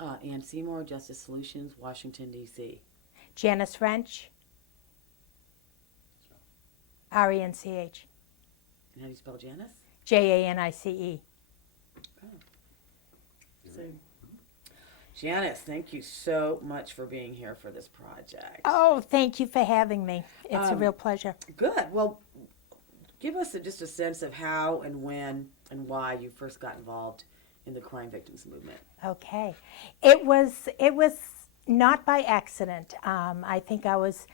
Ann Seymour, Justice Solutions, Washington, D.C. Janice Rench, Rench. And how do you spell Janice? Janice. Oh, so, Janice, thank you so much for being here for this project. Oh, thank you for having me. It's a Um, real pleasure. Good. Well, give us just a sense of how and when and why you first got involved in the crime victims movement. Okay, it was not by accident. I think I was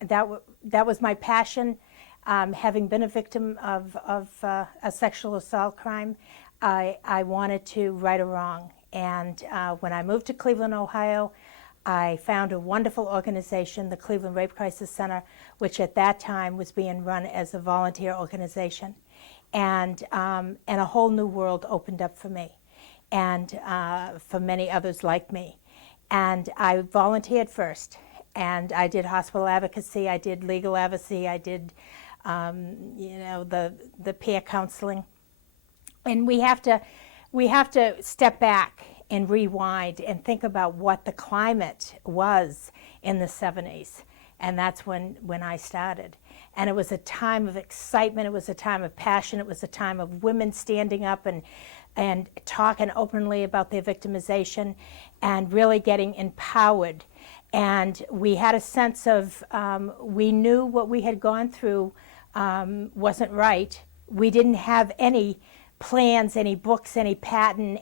that was my passion. Having been a victim of a sexual assault crime, I wanted to right a wrong. And when I moved to Cleveland, Ohio, I found a wonderful organization, the Cleveland Rape Crisis Center, which at that time was being run as a volunteer organization. And a whole new world opened up for me and for many others like me. And I volunteered first, and I did hospital advocacy, I did legal advocacy, I did the peer counseling. And we have to step back and rewind and think about what the climate was in the 70s. And that's when I started. And it was a time of excitement, it was a time of passion, it was a time of women standing up and talking openly about their victimization and really getting empowered. And we had a sense of, we knew what we had gone through wasn't right. We didn't have any plans, any books, any patent,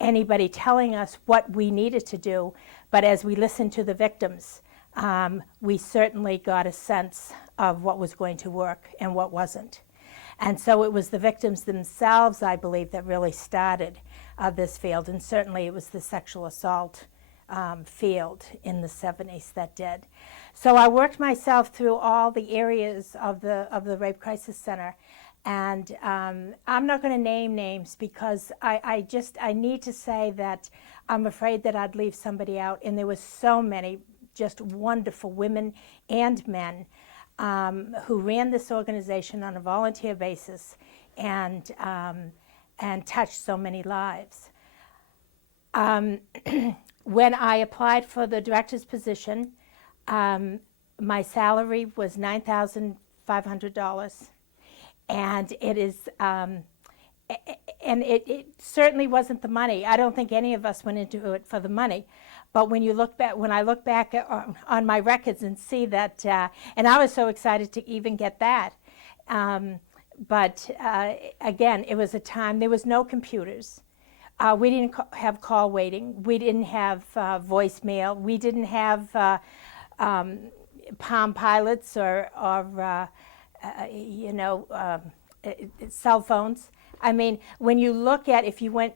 anybody telling us what we needed to do. But as we listened to the victims, we certainly got a sense of what was going to work and what wasn't. And so it was the victims themselves, I believe, that really started this field. And certainly it was the sexual assault field in the 70s that did. So I worked myself through all the areas of the Rape Crisis Center. And I'm not going to name names because I need to say that I'm afraid that I'd leave somebody out. And there was so many just wonderful women and men who ran this organization on a volunteer basis and touched so many lives. When I applied for the director's position, my salary was $9,500, and it certainly wasn't the money. I don't think any of us went into it for the money. But when I look back on my records and see that, and I was so excited to even get that. But again, it was a time, there was no computers. We didn't have call waiting. We didn't have voicemail. We didn't have Palm Pilots or cell phones. I mean, when you look at, if you went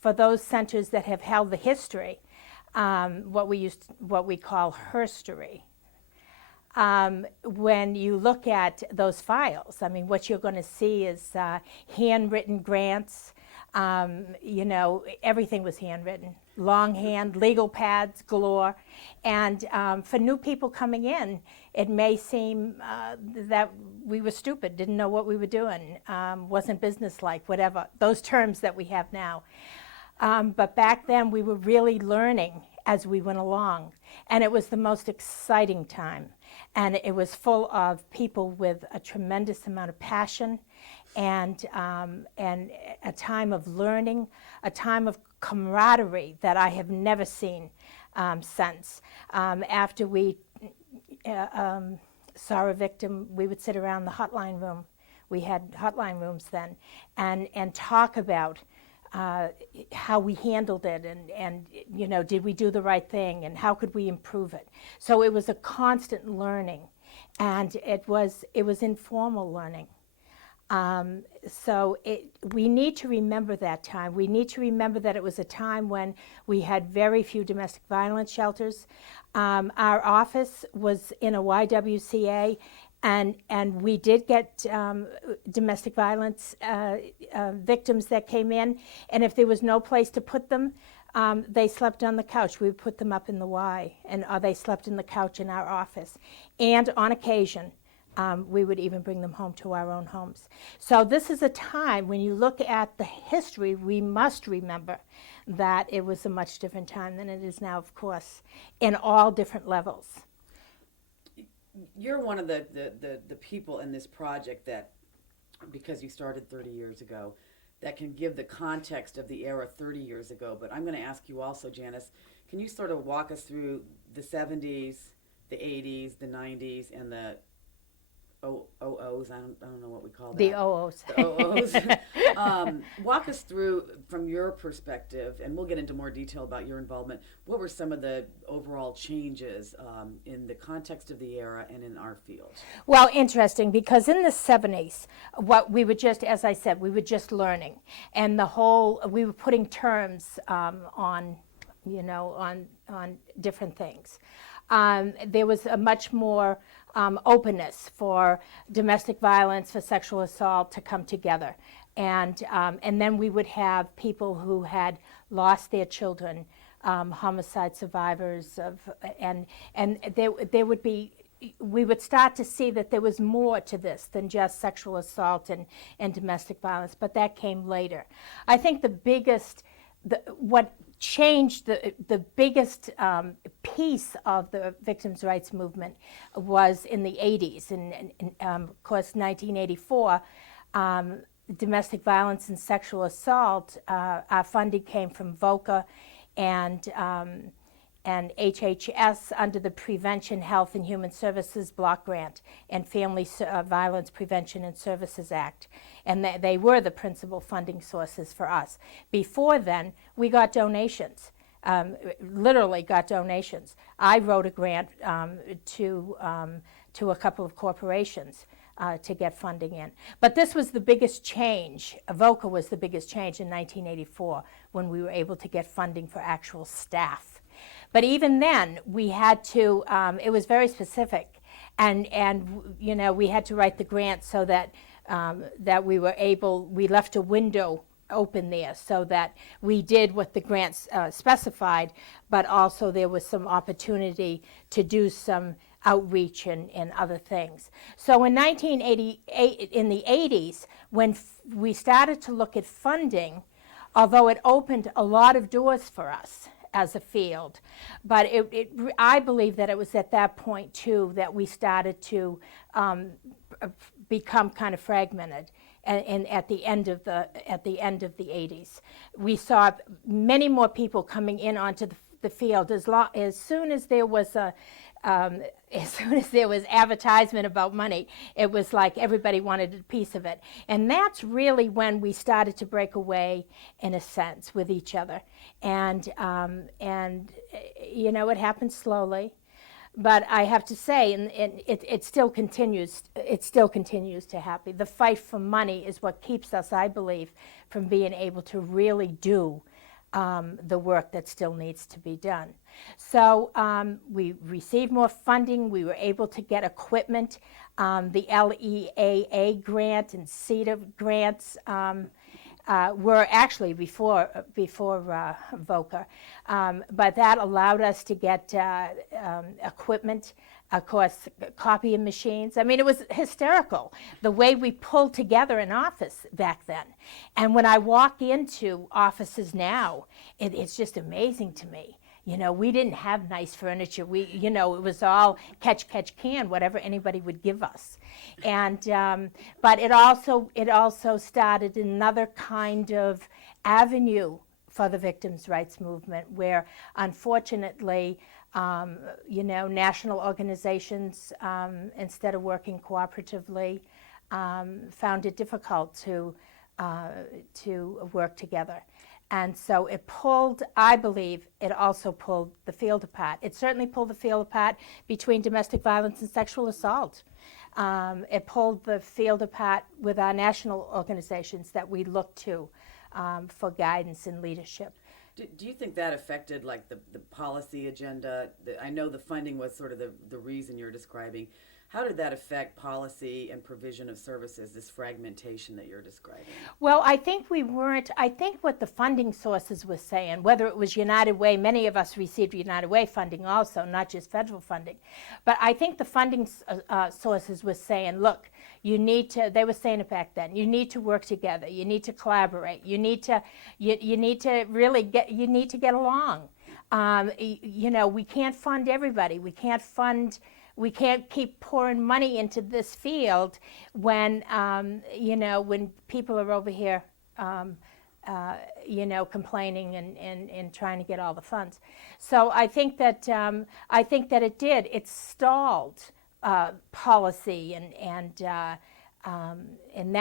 for those centers that have held the history, what we call herstory. When you look at those files, I mean, what you're going to see is handwritten grants. Everything was handwritten, longhand, legal pads galore. And for new people coming in, it may seem that we were stupid, didn't know what we were doing, wasn't businesslike, whatever, those terms that we have now. But back then, we were really learning as we went along. And it was the most exciting time. And it was full of people with a tremendous amount of passion and a time of learning, a time of camaraderie that I have never seen since. After we saw a victim, we would sit around the hotline room. We had hotline rooms then, and talk about how we handled it, and did we do the right thing, and how could we improve it. So it was a constant learning, and it was informal learning. We need to remember that time. We need to remember that it was a time when we had very few domestic violence shelters. Our office was in a YWCA, and we did get domestic violence victims that came in, and if there was no place to put them, they slept on the couch. We would put them up in the Y, or they slept in the couch in our office. And on occasion, we would even bring them home to our own homes. So this is a time, when you look at the history, we must remember that it was a much different time than it is now, of course, in all different levels. You're one of the people in this project that, because you started 30 years ago, that can give the context of the era 30 years ago. But I'm going to ask you also, Janice, can you sort of walk us through the 70s, the 80s, the 90s, and the OOs? I don't know what we call that. The OOs. The OOs. Walk us through, from your perspective, and we'll get into more detail about your involvement. What were some of the overall changes in the context of the era and in our field? Well, interesting, because in the 70s, what we were just, as I said, we were just learning, and we were putting terms on different things. There was a much more openness for domestic violence, for sexual assault to come together. And then we would have people who had lost their children, homicide survivors, and there would be, we would start to see that there was more to this than just sexual assault and domestic violence, but that came later. I think what changed the biggest piece of the victims' rights movement was in the 80s. And of course, 1984, domestic violence and sexual assault, our funding came from VOCA and HHS under the Prevention, Health, and Human Services Block Grant and Family Violence Prevention and Services Act. And they were the principal funding sources for us. Before then, we got donations, literally got donations. I wrote a grant to a couple of corporations to get funding in. But this was the biggest change. VOCA was the biggest change in 1984 when we were able to get funding for actual staff. But even then, we had to, it was very specific. And we had to write the grant so that we were able, we left a window open there so that we did what the grants specified, but also there was some opportunity to do some outreach and other things. So in 1988, in the 80s, when we started to look at funding, although it opened a lot of doors for us as a field, but I believe that it was at that point too that we started to become kind of fragmented. And at the end of the 80s, we saw many more people coming in onto the field as soon as there was advertisement about money. It was like everybody wanted a piece of it, and that's really when we started to break away, in a sense, with each other. And it happened slowly. But I have to say, and it still continues. It still continues to happen. The fight for money is what keeps us, I believe, from being able to really do the work that still needs to be done. So we received more funding. We were able to get equipment. The LEAA grant and CETA grants were actually before VOCA, but that allowed us to get equipment, of course, copying machines. I mean, it was hysterical, the way we pulled together an office back then. And when I walk into offices now, it's just amazing to me. We didn't have nice furniture. It was all catch, can, whatever anybody would give us. And but it also started another kind of avenue for the victims' rights movement, where unfortunately, national organizations, instead of working cooperatively, found it difficult to work together. And so it pulled, I believe, it also pulled the field apart. It certainly pulled the field apart between domestic violence and sexual assault. It pulled the field apart with our national organizations that we look to for guidance and leadership. Do you think that affected the policy agenda? I know the funding was sort of the reason you're describing. How did that affect policy and provision of services, this fragmentation that you're describing? Well, I think we weren't, I think what the funding sources were saying, whether it was United Way, many of us received United Way funding also, not just federal funding. But I think the funding sources were saying, look, you need to, they were saying it back then, you need to work together, you need to collaborate, you need to really get along. You know, we can't fund everybody. We can't keep pouring money into this field when, you know, when people are over here, you know, complaining and trying to get all the funds. So I think that it did. It stalled policy and in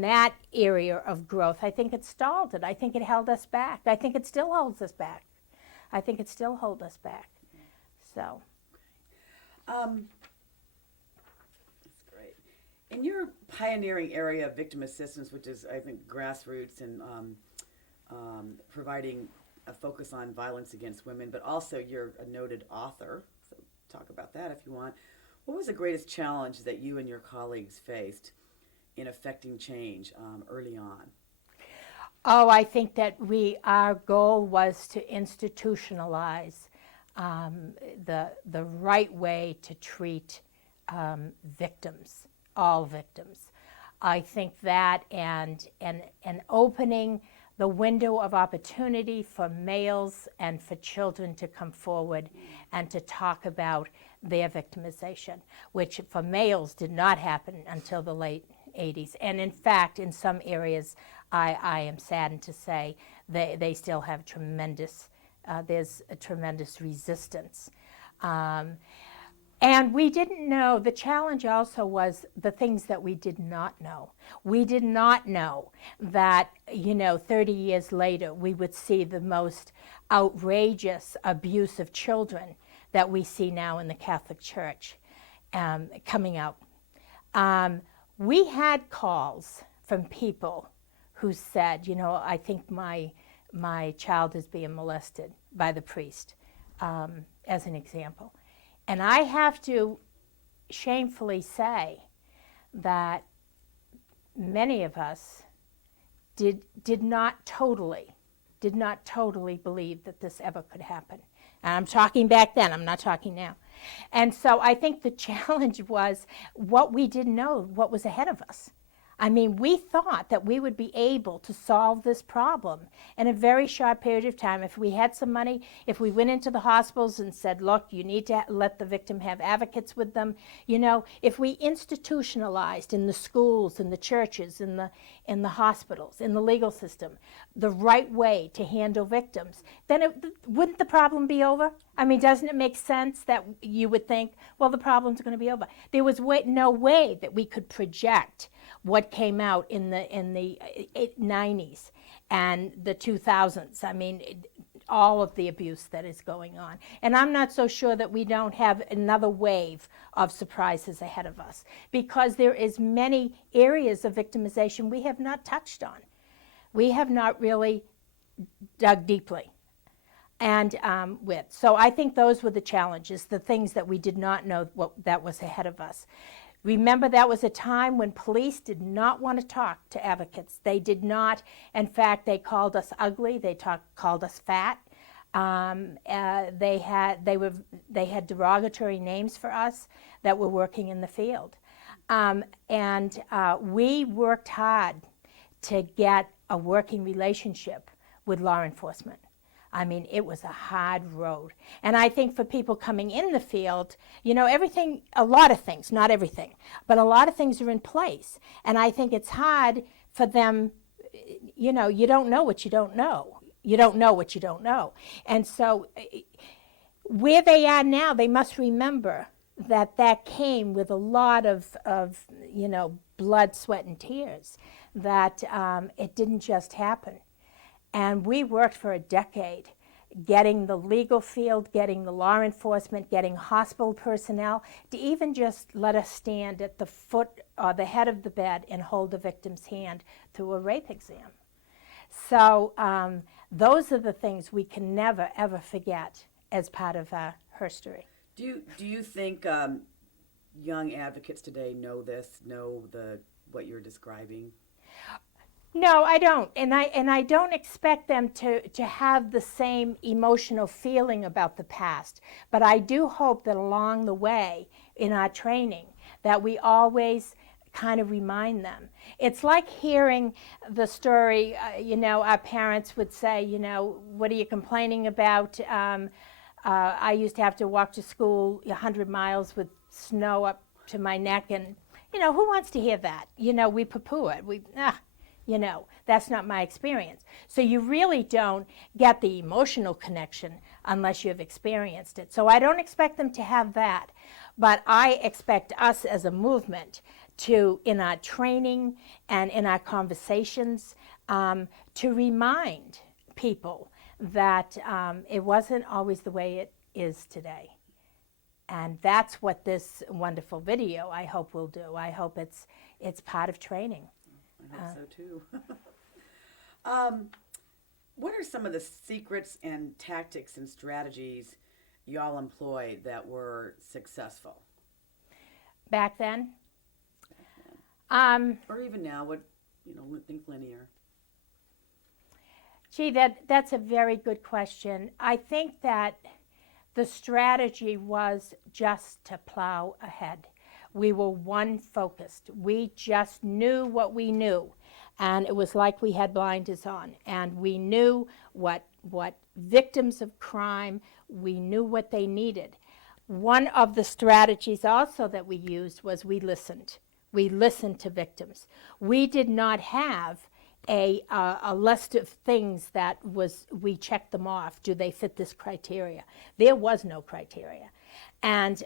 that area of growth. I think it stalled it. I think it held us back. I think it still holds us back. I think it still holds us back. So. That's great. In your pioneering area of victim assistance, which is, I think, grassroots and providing a focus on violence against women, but also you're a noted author, so talk about that if you want. What was the greatest challenge that you and your colleagues faced in affecting change early on? Oh, I think that our goal was to institutionalize the right way to treat victims, all victims. I think that and opening the window of opportunity for males and for children to come forward and to talk about their victimization, which for males did not happen until the late 80s. And in fact, in some areas, I am saddened to say they still have tremendous there's a tremendous resistance. And we didn't know, the challenge also was the things that we did not know. We did not know that, you know, 30 years later, we would see the most outrageous abuse of children that we see now in the Catholic Church coming out. We had calls from people who said, you know, I think my child is being molested by the priest, as an example. And I have to shamefully say that many of us did not totally believe that this ever could happen. And I'm talking back then, I'm not talking now. And so I think the challenge was what we didn't know, what was ahead of us. I mean, we thought that we would be able to solve this problem in a very short period of time. If we had some money, if we went into the hospitals and said, look, you need to let the victim have advocates with them, you know, if we institutionalized in the schools, in the churches, in the hospitals, in the legal system, the right way to handle victims, then wouldn't the problem be over? I mean, doesn't it make sense that you would think, well, the problem's going to be over? There was no way that we could project what came out in the 90s and the 2000s. I mean, all of the abuse that is going on. And I'm not so sure that we don't have another wave of surprises ahead of us, because there is many areas of victimization we have not touched on. We have not really dug deeply. And so I think those were the challenges, the things that we did not know that was ahead of us. Remember, that was a time when police did not want to talk to advocates. They did not. In fact, they called us ugly. They called us fat. They had derogatory names for us that were working in the field. We worked hard to get a working relationship with law enforcement. I mean, it was a hard road. And I think for people coming in the field, you know, a lot of things, not everything, but a lot of things are in place. And I think it's hard for them, you know, you don't know what you don't know. You don't know what you don't know. And so where they are now, they must remember that came with a lot of you know, blood, sweat, and tears, that it didn't just happen. And we worked for a decade getting the legal field, getting the law enforcement, getting hospital personnel to even just let us stand at the foot or the head of the bed and hold the victim's hand through a rape exam. So those are the things we can never, ever forget as part of our history. Do you think young advocates today know what you're describing? No, I don't, and I don't expect them to have the same emotional feeling about the past. But I do hope that along the way in our training, that we always kind of remind them. It's like hearing the story. Our parents would say, "What are you complaining about?" I used to have to walk to school 100 miles with snow up to my neck, and who wants to hear that? We poo-poo it. That's not my experience. So you really don't get the emotional connection unless you've experienced it. So I don't expect them to have that, but I expect us as a movement to, in our training and in our conversations, to remind people that it wasn't always the way it is today. And that's what this wonderful video, I hope, will do. I hope it's part of training. I hope so too. What are some of the secrets and tactics and strategies y'all employed that were successful? Back then? Or even now, think linear. Gee, that's a very good question. I think that the strategy was just to plow ahead. We were one focused. We just knew what we knew. And it was like we had blinders on. And we knew what victims of crime, we knew what they needed. One of the strategies also that we used was we listened. We listened to victims. We did not have a list of things that we checked them off. Do they fit this criteria? There was no criteria. And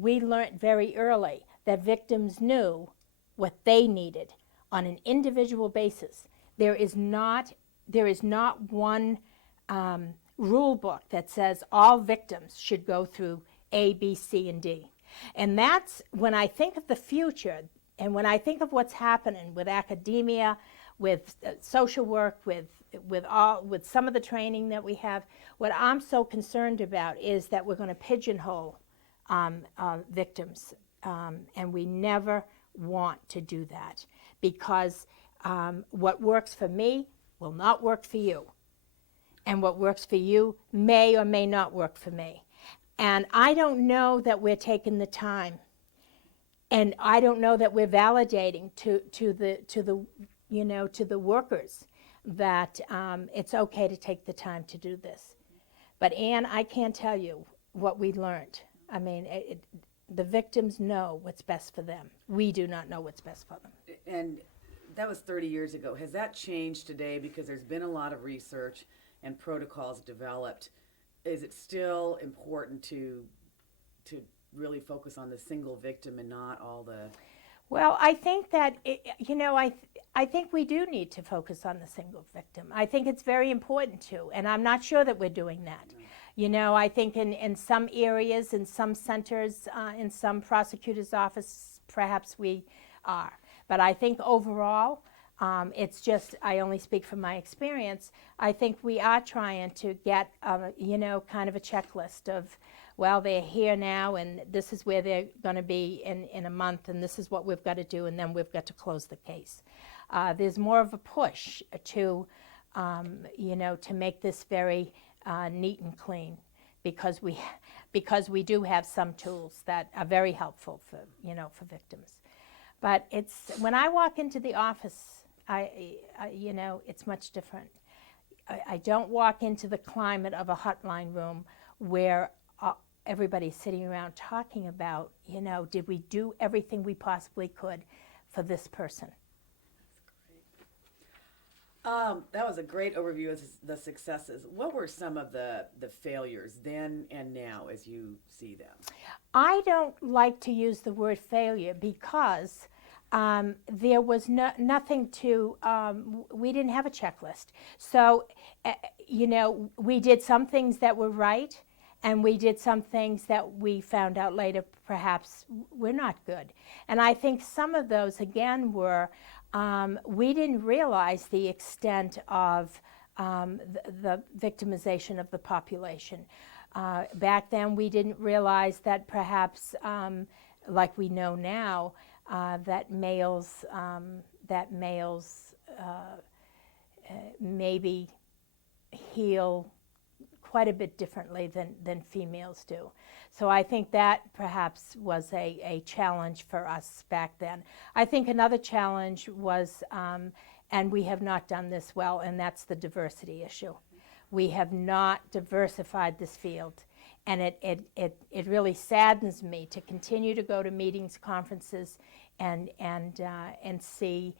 we learned very early that victims knew what they needed on an individual basis. There is not one rule book that says all victims should go through A, B, C, and D. And that's when I think of the future, and when I think of what's happening with academia, with social work, with some of the training that we have, what I'm so concerned about is that we're going to pigeonhole victims, and we never want to do that, because what works for me will not work for you, and what works for you may or may not work for me. And I don't know that we're taking the time, and I don't know that we're validating to the workers that it's okay to take the time to do this. But Ann, I can't tell you what we learned. I mean, the victims know what's best for them. We do not know what's best for them. And that was 30 years ago. Has that changed today? Because there's been a lot of research and protocols developed. Is it still important to really focus on the single victim and not all the... Well, I think that, I think we do need to focus on the single victim. I think it's very important to, and I'm not sure that we're doing that. No. I think in some areas, in some centers, in some prosecutor's office, perhaps we are. But I think overall, it's just, I only speak from my experience, I think we are trying to get, kind of a checklist of, well, they're here now, and this is where they're going to be in a month, and this is what we've got to do, and then we've got to close the case. There's more of a push to, to make this very neat and clean, because we do have some tools that are very helpful for victims. But it's, when I walk into the office, it's much different. I don't walk into the climate of a hotline room where everybody's sitting around talking about, did we do everything we possibly could for this person? That was a great overview of the successes. What were some of the failures then and now as you see them? I don't like to use the word failure because there was nothing to, we didn't have a checklist. So, we did some things that were right, and we did some things that we found out later perhaps were not good. And I think some of those, again, were we didn't realize the extent of the victimization of the population. Back then, we didn't realize that perhaps, like we know now, that males maybe heal quite a bit differently than females do. So I think that perhaps was a challenge for us back then. I think another challenge was, and we have not done this well, and that's the diversity issue. We have not diversified this field, and it really saddens me to continue to go to meetings, conferences, and see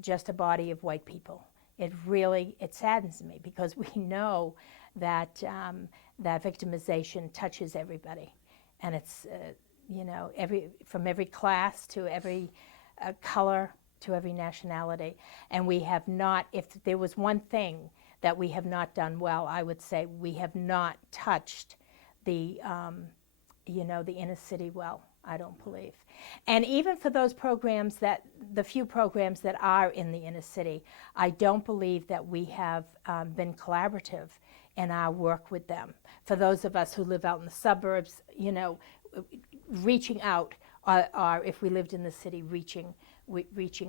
just a body of white people. It saddens me because we know that that victimization touches everybody, and it's from every class to every color to every nationality, and we have not. If there was one thing that we have not done well, I would say we have not touched the the inner city well. I don't believe. And even for those programs the few programs that are in the inner city, I don't believe that we have been collaborative in our work with them. For those of us who live out in the suburbs, reaching out, or if we lived in the city, reaching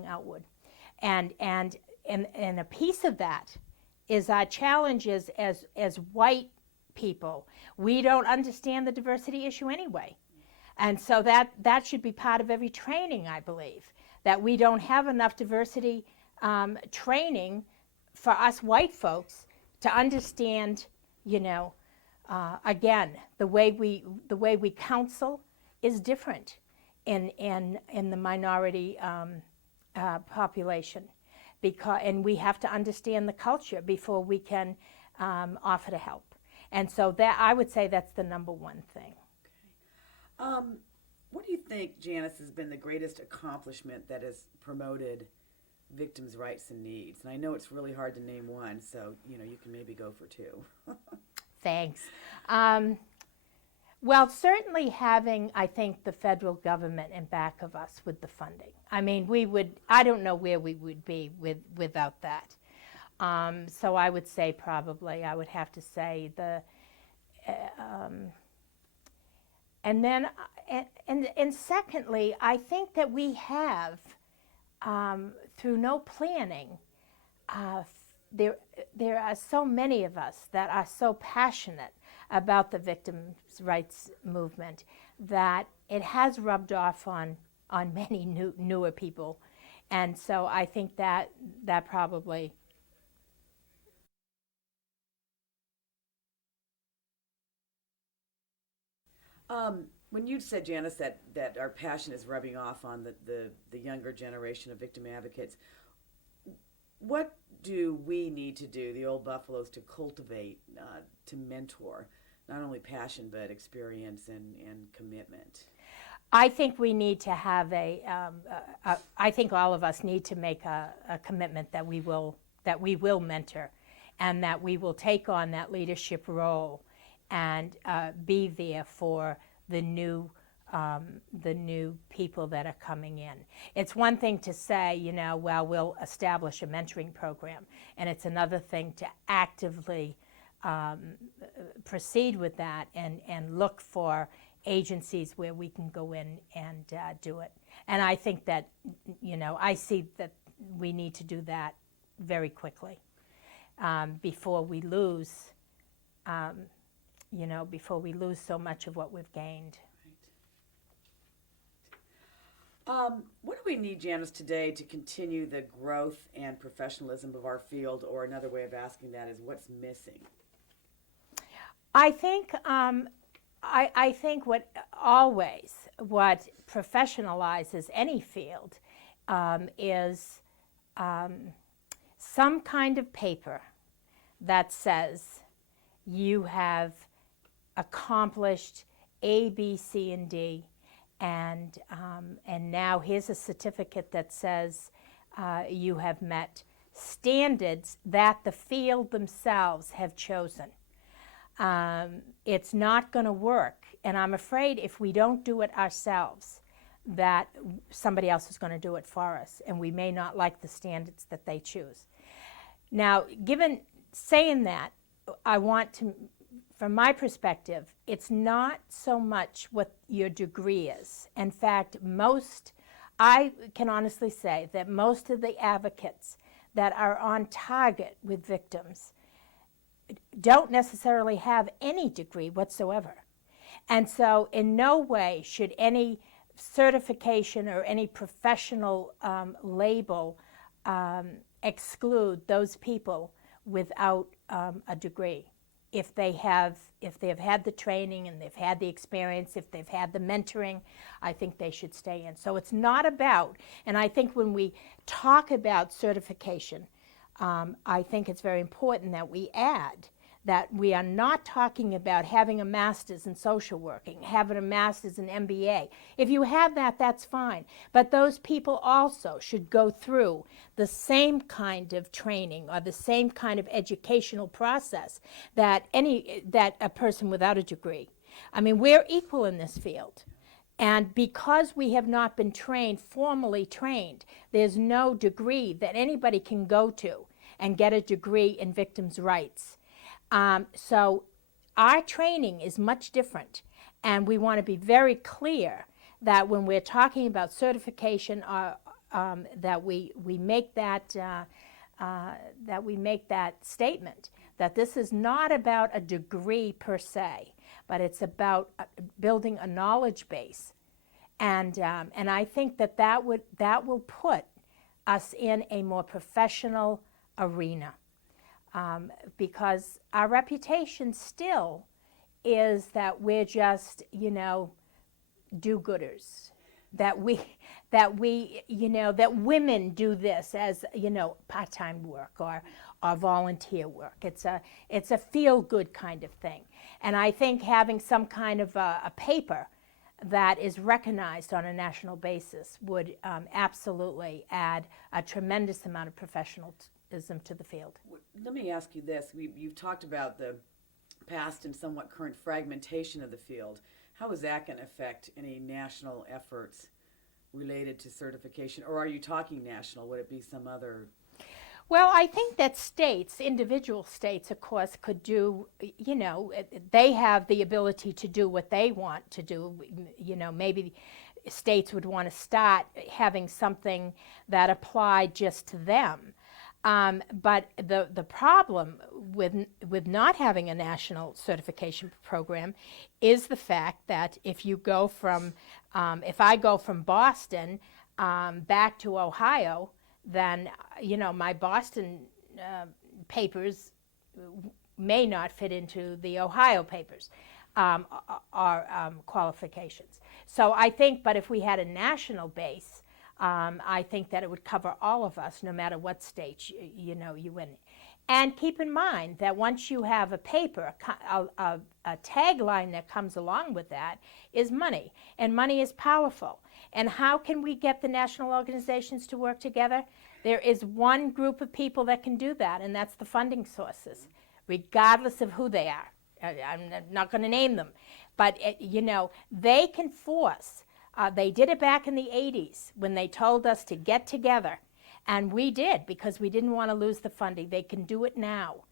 outward. And a piece of that is our challenges as white people. We don't understand the diversity issue anyway. And so that should be part of every training, I believe, that we don't have enough diversity training for us white folks to understand, again, the way we counsel is different in the minority population, and we have to understand the culture before we can offer to help. And so that, I would say, that's the number one thing. What do you think, Janice, has been the greatest accomplishment that has promoted victims' rights and needs? And I know it's really hard to name one, so you can maybe go for two. Thanks. Well, certainly having, I think, the federal government in back of us with the funding. I mean, I don't know where we would be without that. So I would say probably, I would have to say and then, and secondly, I think that we have, through no planning, there are so many of us that are so passionate about the victims' rights movement that it has rubbed off on many newer people, and so I think that probably. When you said, Janice, that our passion is rubbing off on the younger generation of victim advocates, what do we need to do, the old buffaloes, to cultivate, to mentor, not only passion but experience and commitment? I think we need to have I think all of us need to make a commitment that we will mentor, and that we will take on that leadership role and be there for the new people that are coming in. It's one thing to say, well, we'll establish a mentoring program, and it's another thing to actively proceed with that and look for agencies where we can go in and do it. And I think that, I see that we need to do that very quickly before we lose before we lose so much of what we've gained. Right. What do we need, Janice, today to continue the growth and professionalism of our field? Or another way of asking that is, what's missing? I think I think what professionalizes any field is some kind of paper that says you have accomplished A, B, C, and D, and now here's a certificate that says you have met standards that the field themselves have chosen. It's not going to work, and I'm afraid if we don't do it ourselves, that somebody else is going to do it for us, and we may not like the standards that they choose. Now, saying that, I want to from my perspective, it's not so much what your degree is. In fact, I can honestly say that most of the advocates that are on target with victims don't necessarily have any degree whatsoever. And so in no way should any certification or any professional label exclude those people without a degree. If they have had the training and they've had the experience, if they've had the mentoring, I think they should stay in. So it's not about, and I think when we talk about certification, I think it's very important that we add that we are not talking about having a master's in social working, having a master's in MBA. If you have that, that's fine. But those people also should go through the same kind of training or the same kind of educational process that a person without a degree. I mean, we're equal in this field. And because we have not been formally trained, there's no degree that anybody can go to and get a degree in victims' rights. So our training is much different, and we want to be very clear that when we're talking about certification, that we make that statement that this is not about a degree per se, but it's about building a knowledge base, and I think that will put us in a more professional arena. Because our reputation still is that we're just, do-gooders. That women do this as, part-time work or volunteer work. It's a feel-good kind of thing. And I think having some kind of a paper that is recognized on a national basis would absolutely add a tremendous amount of professionalism to the field. Let me ask you this. You've talked about the past and somewhat current fragmentation of the field. How is that going to affect any national efforts related to certification? Or are you talking national? Would it be some other? Well, I think that individual states, of course, could do, they have the ability to do what they want to do. Maybe states would want to start having something that applied just to them. But the problem with not having a national certification program is the fact that if I go from Boston back to Ohio, then my Boston papers may not fit into the Ohio papers or qualifications. So I think, but if we had a national base, I think that it would cover all of us, no matter what state you in. And keep in mind that once you have a paper, a tagline that comes along with that is money, and money is powerful. And how can we get the national organizations to work together? There is one group of people that can do that, and that's the funding sources, regardless of who they are. I'm not going to name them, but they can force. They did it back in the 80s when they told us to get together, and we did because we didn't want to lose the funding. They can do it now,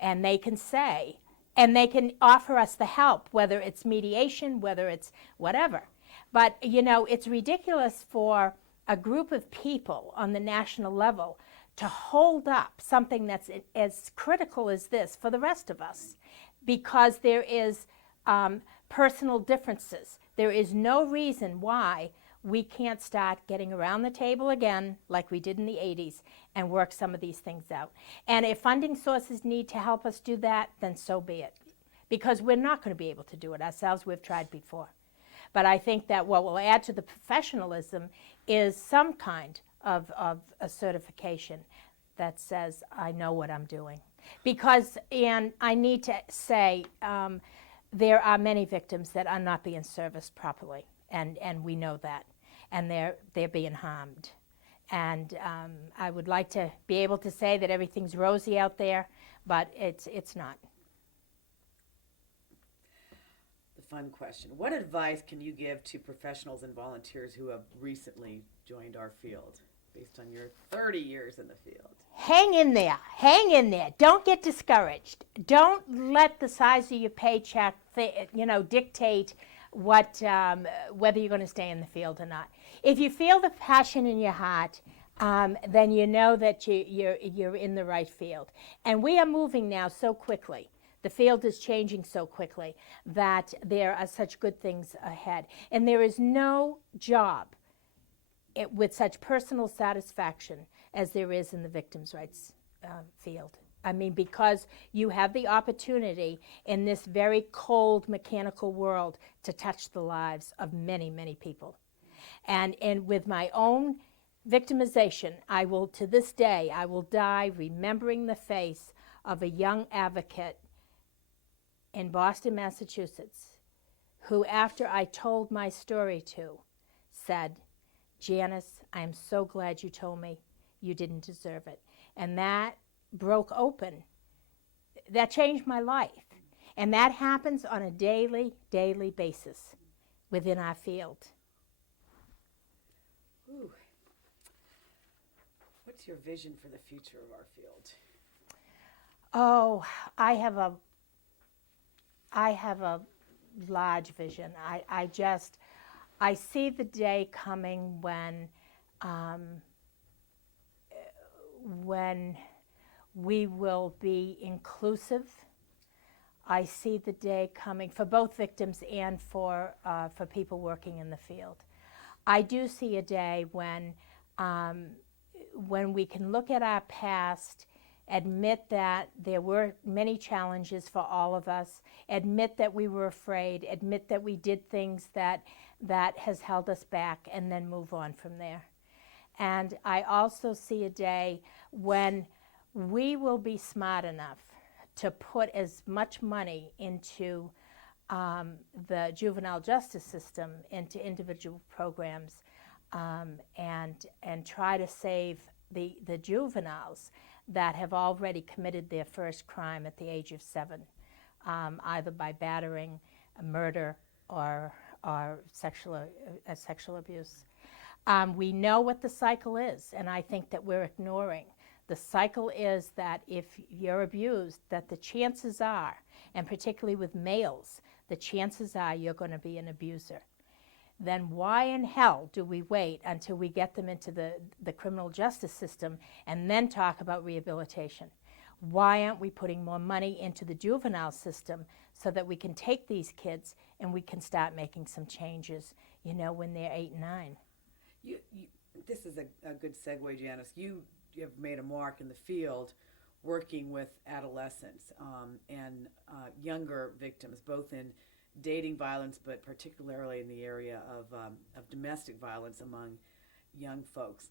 and they can say, and they can offer us the help, whether it's mediation, whether it's whatever. But, it's ridiculous for a group of people on the national level to hold up something that's as critical as this for the rest of us, because there is personal differences. There is no reason why we can't start getting around the table again like we did in the 80s and work some of these things out. And if funding sources need to help us do that, then so be it. Because we're not going to be able to do it ourselves. We've tried before. But I think that what will add to the professionalism is some kind of a certification that says, I know what I'm doing. Because, and I need to say, there are many victims that are not being serviced properly, and we know that, and they're being harmed. And I would like to be able to say that everything's rosy out there, but it's not. The fun question. What advice can you give to professionals and volunteers who have recently joined our field? based on your 30 years in the field. Hang in there. Hang in there. Don't get discouraged. Don't let the size of your paycheck, dictate what whether you're going to stay in the field or not. If you feel the passion in your heart, then you know that you're in the right field. And we are moving now so quickly. The field is changing so quickly that there are such good things ahead. And there is no job with such personal satisfaction as there is in the victims' rights field. I mean, because you have the opportunity in this very cold, mechanical world to touch the lives of many, many people. And with my own victimization, to this day, I will die remembering the face of a young advocate in Boston, Massachusetts, who, after I told my story to, said, "Janice, I am so glad you told me. You didn't deserve it." And that broke open. That changed my life. And that happens on a daily basis within our field. Ooh. What's your vision for the future of our field? Oh, I have a large vision. I see the day coming when we will be inclusive. I see the day coming for both victims and for people working in the field. I do see a day when we can look at our past, admit that there were many challenges for all of us, admit that we were afraid, admit that we did things that has held us back, and then move on from there. And I also see a day when we will be smart enough to put as much money into the juvenile justice system, into individual programs, and try to save the juveniles that have already committed their first crime at the age of 7, either by battering, murder, or sexual abuse. We know what the cycle is, and I think that we're ignoring. The cycle is that if you're abused, that the chances are, and particularly with males, the chances are you're going to be an abuser. Then why in hell do we wait until we get them into the criminal justice system and then talk about rehabilitation? Why aren't we putting more money into the juvenile system so that we can take these kids and we can start making some changes, when they're 8 and 9? This is a good segue, Janice. You have made a mark in the field working with adolescents and younger victims, both in dating violence, but particularly in the area of domestic violence among young folks.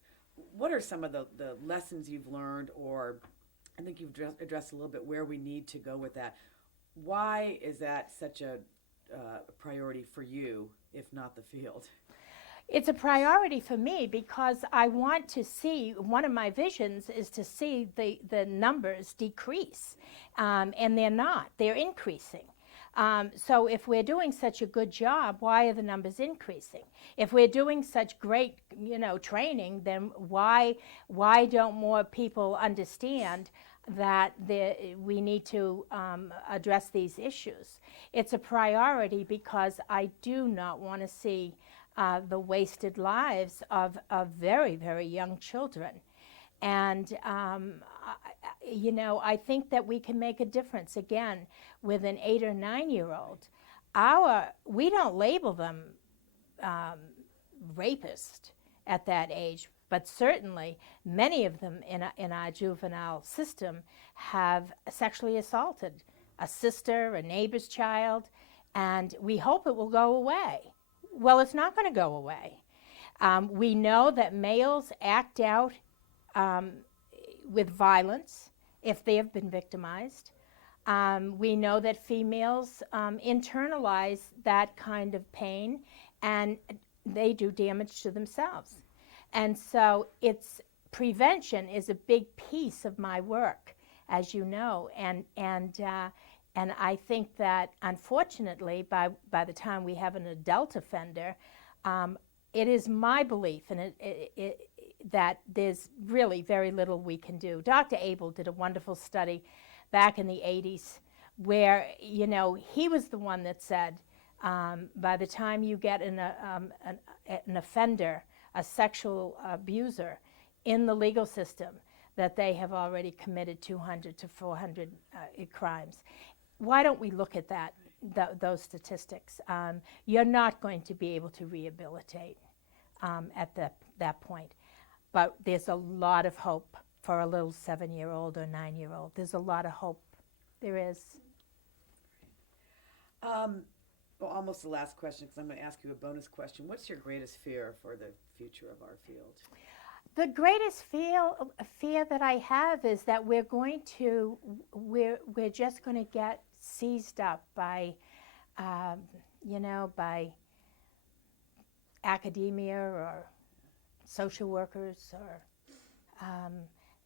What are some of the lessons you've learned, or I think you've addressed a little bit where we need to go with that? Why is that such a priority for you, if not the field? It's a priority for me because I want to see, one of my visions is to see the numbers decrease, and they're not, they're increasing. So if we're doing such a good job, why are the numbers increasing? If we're doing such great, training, then why don't more people understand that we need to address these issues? It's a priority because I do not want to see the wasted lives of very, very young children. And I think that we can make a difference, again, with an 8 or 9-year-old. We don't label them rapist at that age, but certainly many of them in our juvenile system have sexually assaulted a sister, a neighbor's child, and we hope it will go away. Well, it's not going to go away. We know that males act out with violence if they have been victimized. We know that females internalize that kind of pain, and they do damage to themselves. And so prevention is a big piece of my work, as you know, and I think that, unfortunately, by the time we have an adult offender, it is my belief that there's really very little we can do. Dr. Abel did a wonderful study back in the 80s where, you know, he was the one that said, by the time you get an offender, a sexual abuser in the legal system, that they have already committed 200 to 400 crimes. Why don't we look at those statistics? You're not going to be able to rehabilitate at that point. But there's a lot of hope for a little 7-year-old or 9-year-old. There's a lot of hope. There is. Well, almost the last question, because I'm going to ask you a bonus question. What's your greatest fear for the future of our field? The greatest fear that I have is that we're just going to get seized up by, by academia or social workers, or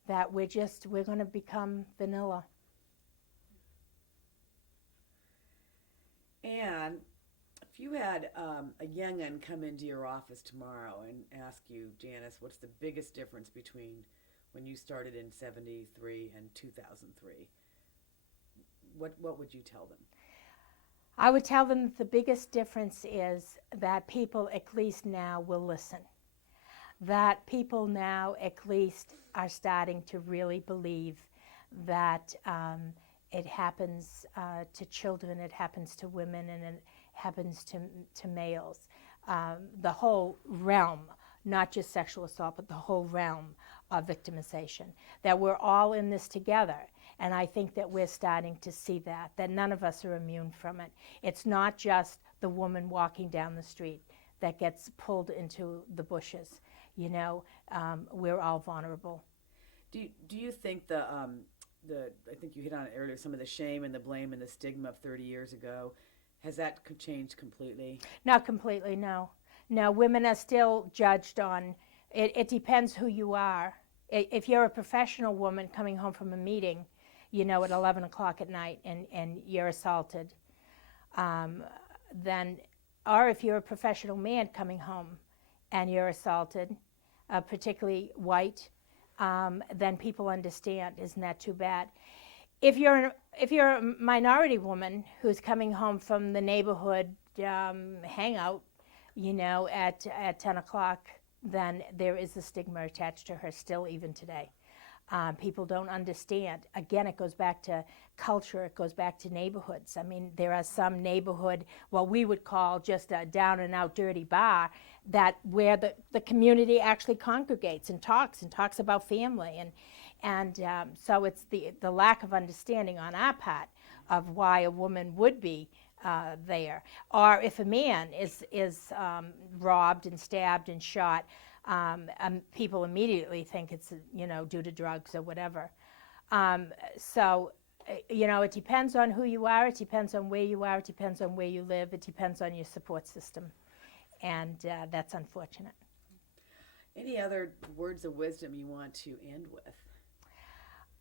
that we're going to become vanilla. And if you had a young'un come into your office tomorrow and ask you, Janice, what's the biggest difference between when you started in 73 and 2003, what would you tell them? I would tell them that the biggest difference is that people at least now will listen. That people now at least are starting to really believe that it happens to children, it happens to women, and it happens to males. The whole realm, not just sexual assault, but the whole realm of victimization. That we're all in this together. And I think that we're starting to see that none of us are immune from it. It's not just the woman walking down the street that gets pulled into the bushes. You know, we're all vulnerable. Do you think I think you hit on it earlier, some of the shame and the blame and the stigma of 30 years ago, has that changed completely? Not completely, no. No, women are still judged on, it depends who you are. If you're a professional woman coming home from a meeting, you know, at 11 o'clock at night and you're assaulted, then, or if you're a professional man coming home and you're assaulted, particularly white, then people understand. Isn't that too bad? If you're a minority woman who's coming home from the neighborhood hangout, you know, at 10 o'clock, then there is a stigma attached to her still even today. People don't understand. Again, it goes back to culture, it goes back to neighborhoods. I mean, there are some neighborhood, what we would call just a down and out dirty bar, that where the community actually congregates and talks about family. And so it's the lack of understanding on our part of why a woman would be there. Or if a man is robbed and stabbed and shot, people immediately think it's, you know, due to drugs or whatever. So, you know, it depends on who you are, it depends on where you are, it depends on where you live, it depends on your support system. And that's unfortunate. Any other words of wisdom you want to end with?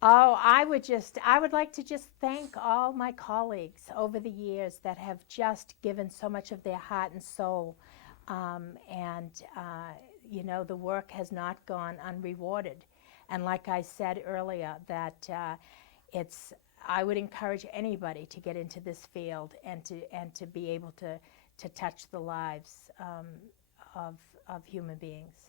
Oh, I would like to just thank all my colleagues over the years that have just given so much of their heart and soul. You know, the work has not gone unrewarded. And like I said earlier, that I would encourage anybody to get into this field and to be able to touch the lives of human beings.